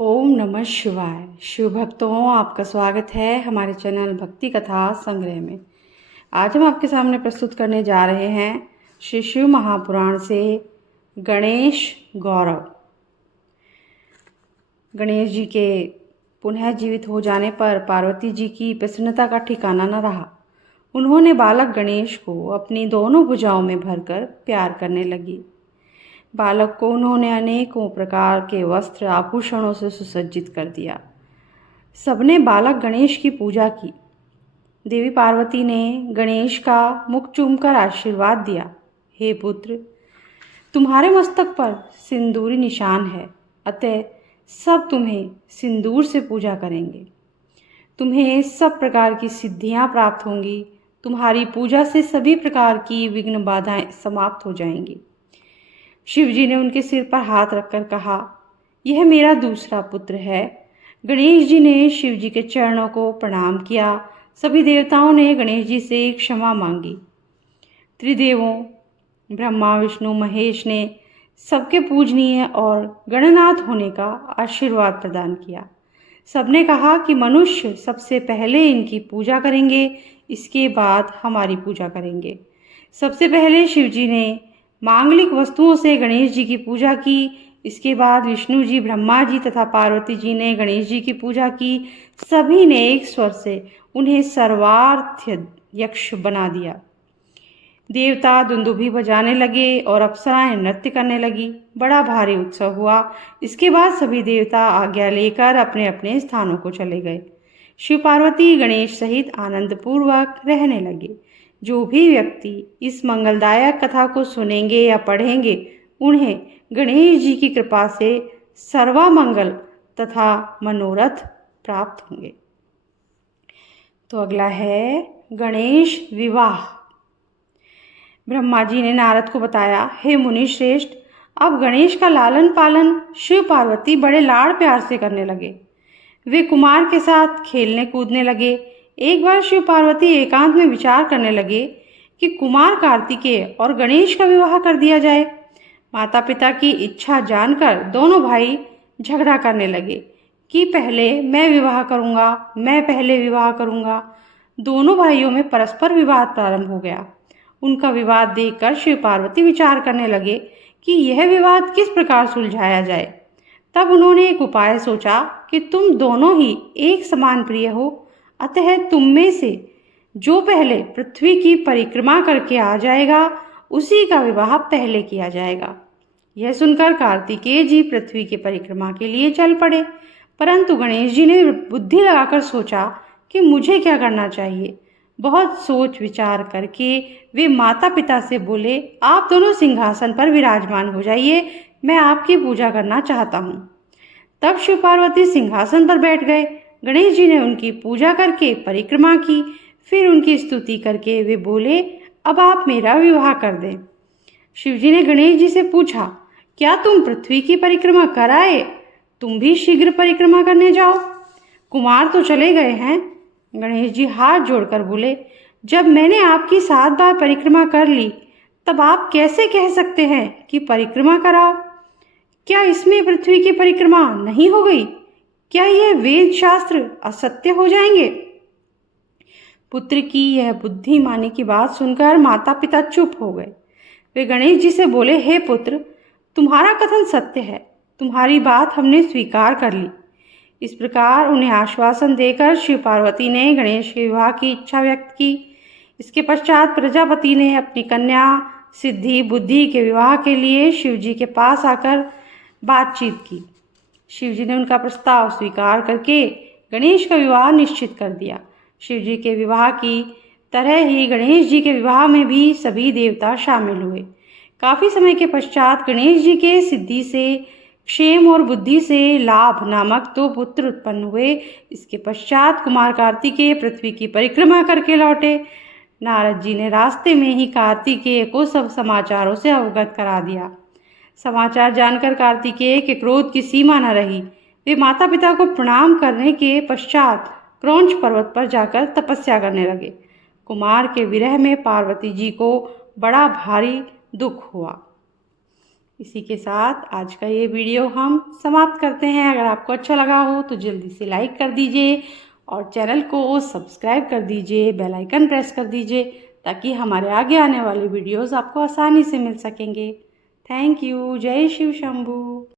ओम नमः शिवाय। शिव भक्तों, आपका स्वागत है हमारे चैनल भक्ति कथा संग्रह में। आज हम आपके सामने प्रस्तुत करने जा रहे हैं श्री शिव महापुराण से गणेश गौरव। गणेश जी के पुनः जीवित हो जाने पर पार्वती जी की प्रसन्नता का ठिकाना न रहा। उन्होंने बालक गणेश को अपनी दोनों भुजाओं में भरकर प्यार करने लगी। बालक को उन्होंने अनेकों प्रकार के वस्त्र आभूषणों से सुसज्जित कर दिया। सबने बालक गणेश की पूजा की। देवी पार्वती ने गणेश का मुख चूमकर आशीर्वाद दिया। हे पुत्र, तुम्हारे मस्तक पर सिंदूरी निशान है, अतः सब तुम्हें सिंदूर से पूजा करेंगे। तुम्हें सब प्रकार की सिद्धियां प्राप्त होंगी। तुम्हारी पूजा से सभी प्रकार की विघ्न बाधाएं समाप्त हो जाएंगी। शिवजी ने उनके सिर पर हाथ रखकर कहा, यह मेरा दूसरा पुत्र है। गणेश जी ने शिवजी के चरणों को प्रणाम किया। सभी देवताओं ने गणेश जी से क्षमा मांगी। त्रिदेवों ब्रह्मा विष्णु महेश ने सबके पूजनीय और गणनाथ होने का आशीर्वाद प्रदान किया। सबने कहा कि मनुष्य सबसे पहले इनकी पूजा करेंगे, इसके बाद हमारी पूजा करेंगे। सबसे पहले शिवजी ने मांगलिक वस्तुओं से गणेश जी की पूजा की। इसके बाद विष्णु जी, ब्रह्मा जी तथा पार्वती जी ने गणेश जी की पूजा की। सभी ने एक स्वर से उन्हें सर्वार्थ यक्ष बना दिया। देवता दुंदुभी बजाने लगे और अप्सराएं नृत्य करने लगी। बड़ा भारी उत्सव हुआ। इसके बाद सभी देवता आज्ञा लेकर अपने अपने स्थानों को चले गए। शिव पार्वती गणेश सहित आनंदपूर्वक रहने लगे। जो भी व्यक्ति इस मंगलदायक कथा को सुनेंगे या पढ़ेंगे, उन्हें गणेश जी की कृपा से सर्वमंगल तथा मनोरथ प्राप्त होंगे। तो अगला है गणेश विवाह। ब्रह्मा जी ने नारद को बताया, हे मुनि श्रेष्ठ, अब गणेश का लालन पालन शिव पार्वती बड़े लाड़ प्यार से करने लगे। वे कुमार के साथ खेलने कूदने लगे। एक बार शिव पार्वती एकांत में विचार करने लगे कि कुमार कार्तिकेय और गणेश का विवाह कर दिया जाए। माता पिता की इच्छा जानकर दोनों भाई झगड़ा करने लगे कि पहले मैं विवाह करूंगा, मैं पहले विवाह करूंगा। दोनों भाइयों में परस्पर विवाद प्रारंभ हो गया। उनका विवाद देखकर शिव पार्वती विचार करने लगे कि यह विवाद किस प्रकार सुलझाया जाए। तब उन्होंने एक उपाय सोचा कि तुम दोनों ही एक समान प्रिय हो, अतः तुम में से जो पहले पृथ्वी की परिक्रमा करके आ जाएगा, उसी का विवाह पहले किया जाएगा। यह सुनकर कार्तिकेय जी पृथ्वी की परिक्रमा के लिए चल पड़े, परंतु गणेश जी ने बुद्धि लगाकर सोचा कि मुझे क्या करना चाहिए। बहुत सोच विचार करके वे माता पिता से बोले, आप दोनों सिंहासन पर विराजमान हो जाइए, मैं आपकी पूजा करना चाहता हूँ। तब शिव पार्वती सिंहासन पर बैठ गए। गणेश जी ने उनकी पूजा करके परिक्रमा की। फिर उनकी स्तुति करके वे बोले, अब आप मेरा विवाह कर दें। शिव जी ने गणेश जी से पूछा, क्या तुम पृथ्वी की परिक्रमा कर आए? तुम भी शीघ्र परिक्रमा करने जाओ। कुमार तो चले गए हैं। गणेश जी हाथ जोड़कर बोले, जब मैंने आपकी 7 बार परिक्रमा कर ली, तब आप कैसे कह सकते हैं कि परिक्रमा कराओ? क्या इसमें पृथ्वी की परिक्रमा नहीं हो गई? क्या यह वेद शास्त्र असत्य हो जाएंगे? पुत्र की यह बुद्धिमानी की बात सुनकर माता पिता चुप हो गए। वे गणेश जी से बोले, हे पुत्र, तुम्हारा कथन सत्य है, तुम्हारी बात हमने स्वीकार कर ली। इस प्रकार उन्हें आश्वासन देकर शिव पार्वती ने गणेश के विवाह की इच्छा व्यक्त की। इसके पश्चात प्रजापति ने अपनी कन्या सिद्धि बुद्धि के विवाह के लिए शिव जी के पास आकर बातचीत की। शिव जी ने उनका प्रस्ताव स्वीकार करके गणेश का विवाह निश्चित कर दिया। शिव जी के विवाह की तरह ही गणेश जी के विवाह में भी सभी देवता शामिल हुए। काफी समय के पश्चात गणेश जी के सिद्धि से क्षेम और बुद्धि से लाभ नामक 2 पुत्र उत्पन्न हुए। इसके पश्चात कुमार कार्तिकेय पृथ्वी की परिक्रमा करके लौटे। नारद जी ने रास्ते में ही कार्तिकेय को सब समाचारों से अवगत करा दिया। समाचार जानकर कार्तिकेय के क्रोध की सीमा न रही। वे माता पिता को प्रणाम करने के पश्चात क्रौंच पर्वत पर जाकर तपस्या करने लगे। कुमार के विरह में पार्वती जी को बड़ा भारी दुख हुआ। इसी के साथ आज का ये वीडियो हम समाप्त करते हैं। अगर आपको अच्छा लगा हो तो जल्दी से लाइक कर दीजिए और चैनल को सब्सक्राइब कर दीजिए, बेल आइकन प्रेस कर दीजिए ताकि हमारे आगे आने वाले वीडियोस आपको आसानी से मिल सकेंगे। Thank you. जय शिव शंभू।